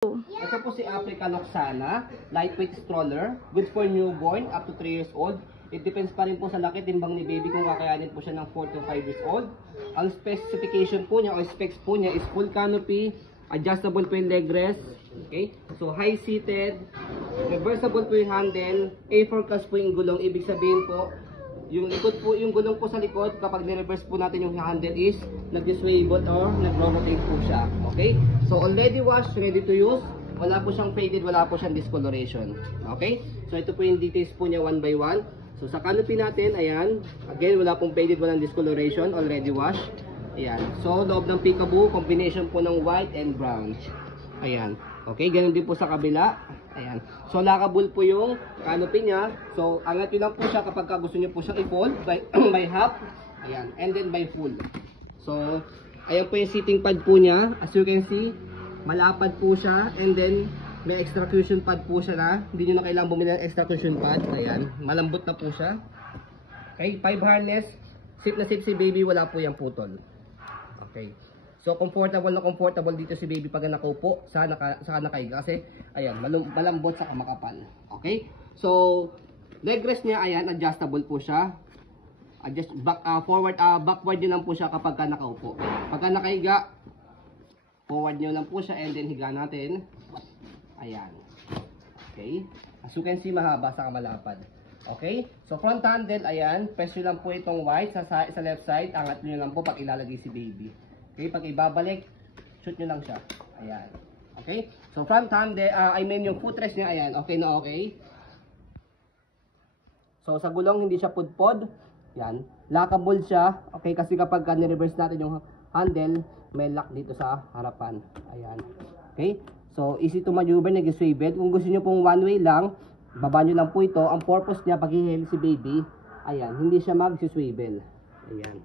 Ito po si Africa Loxana, lightweight stroller, good for newborn up to 3 years old. It depends pa rin po sa laki timbang ni baby kung kakayanin po siya ng 4 to 5 years old. Ang specification po niya o specs po niya is full canopy, adjustable po yung leg rest, okay? So high seated, reversible po yung handle, A4 cast po yung gulong, ibig sabihin po yung likod po, yung gulong po sa likod, kapag ni-reverse po natin yung handle is nag-swivel or nag-rotate po siya. Okay? So already washed, ready to use. Wala po siyang faded, wala po siyang discoloration. Okay? So ito po yung details po niya one by one. So sa canopy natin, ayan. Again, wala pong faded, walang discoloration, already washed. Ayan. So loob ng peekaboo, combination po ng white and brown. Ayan. Okay, ganun din po sa kabila. Ayan. So lockable po yung canopy niya. So angat nyo lang po siya kapag gusto nyo po siyang i-fold by, by half. Ayan. And then by full. So ayan po yung seating pad po niya. As you can see, malapad po siya. And then may extra cushion pad po siya na. Hindi nyo na kailangan bumili ng extra cushion pad. Ayan. Malambot na po siya. Okay, 5 harness. Sip na sip si baby. Wala po yung putol. Okay. So comfortable na comfortable dito si baby pag nakaupo sa nakaiga kasi ayan, malambot sa kamakapal. Okay? So leg rest niya ayan, adjustable po siya. Adjust backward niyo lang po siya kapag nakaupo. Pag nakaiga, forward niyo lang po siya and then higa natin. Ayan. Okay? As you can see, mahaba sa kamalapad. Okay? So front handle ayan, press niyo lang po itong white sa left side, angat niyo lang po pag ilalagay si baby. Okay, pag ibabalik, shoot nyo lang siya. Ayan. Okay? So, front handle, yung footrest niya, ayan. Okay na okay. So, sa gulong, hindi siya pudpod. Ayan. Lockable siya. Okay, kasi kapag ni-reverse natin yung handle, may lock dito sa harapan. Ayan. Okay? So, easy to maneuver, nag-swivel. Kung gusto nyo pong one way lang, baba nyo lang po ito. Ang purpose niya, pag i-hail si baby, ayan, hindi siya mag-swivel. Ayan.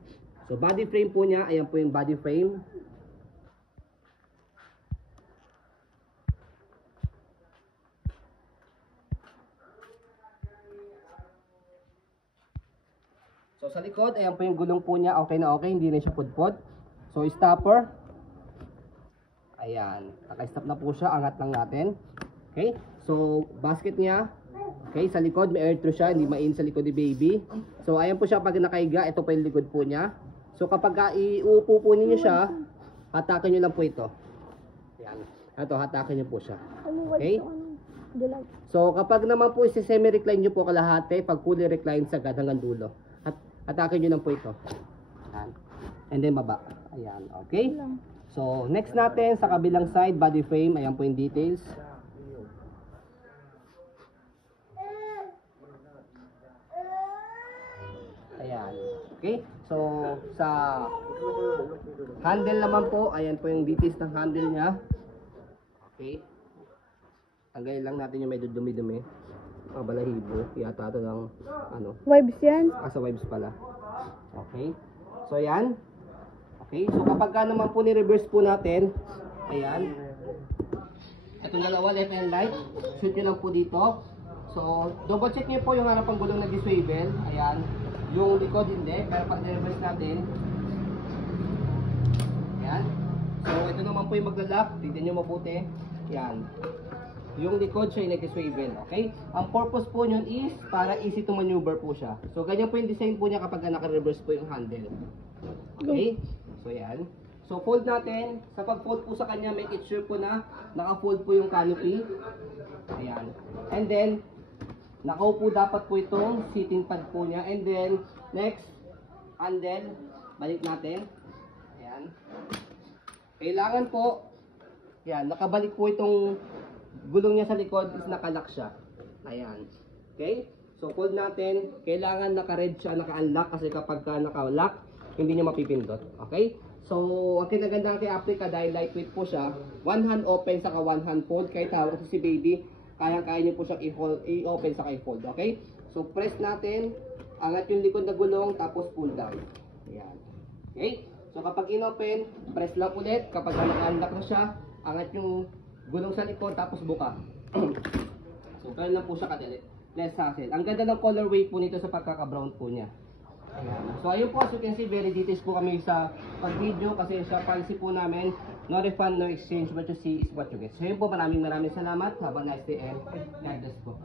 So body frame po niya, ayan po yung body frame. So sa likod, ayan po yung gulong po niya, okay na okay, hindi na siya pudpod. So stopper. Ayan, naka-stop na po siya, angat lang natin. Okay? So basket niya. Okay, sa likod may air through siya, hindi main sa likod ni baby. So ayan po siya pag nakaiga, ito po yung likod po niya. So kapag iuupo po ninyo siya, hatakin nyo lang po ito. Ayan. Ito, hatakin nyo po siya. Okay? So kapag naman po semi-recline nyo po kalahati, pag fully recline sagad hanggang dulo. Hatakin nyo lang po ito. Ayan. And then baba. Ayan. Okay? So next natin sa kabilang side, body frame. Ayan po yung details. Ayan. Okay? So, sa handle naman po, ayan po yung details ng handle niya. Okay? Tanggalin lang natin yung medyo dumi-dumi. Mga balahibo. Yata ito ng ano. Vibes yan? Sa vibes pala. Okay? So, ayan. Okay? So, kapag naman po ni-reverse po natin, ayan. Itong dalawa, left and right. Shoot nyo lang po dito. So, double check nyo po yung harapang gulong na diswivel. Ayan. Yung likod hindi, pero pag reverse natin, yan. So ito naman po yung maglalak, tignan nyo mabuti. Yan. Yung likod siya yung nag-swivel, okay? Ang purpose po nyon is para easy to maneuver po siya. So ganyan po yung design po niya kapag naka-reverse po yung handle. Okay? So yan. So fold natin, sa pag-fold po sa kanya, make it sure po na naka-fold po yung canopy. Ayan. And then, nakaupo dapat po itong seating pad po niya. And then, next, handle, balik natin. Ayan. Kailangan po, yan, nakabalik po itong gulong niya sa likod is nakalock siya. Ayan. Okay? So, fold natin. Kailangan naka-red siya, naka-unlock kasi kapag naka-lock, hindi niya mapipindot. Okay? So, ang kinagandaan kay Africa dahil lightweight po siya, one hand open saka one hand fold. Kahit hawak si baby, kaya niyo po siyang i-open sa i-fold, okay? So, press natin, angat yung likod na gulong, tapos pull down. Ayan. Okay? So, kapag in-open, press lang ulit. Kapag naka-unlock na siya, angat yung gulong sa likod, tapos buka. So, kaya lang po siya kadali. Less hassle. Ang ganda ng colorway po nito sa pagkaka-brown po niya. Ayan. So ayun po, as you can see, very details po kami sa pag-video kasi sa policy po namin, no refund, no exchange, what you see is what you get. So yun po, maraming salamat. Have a nice day and God bless po.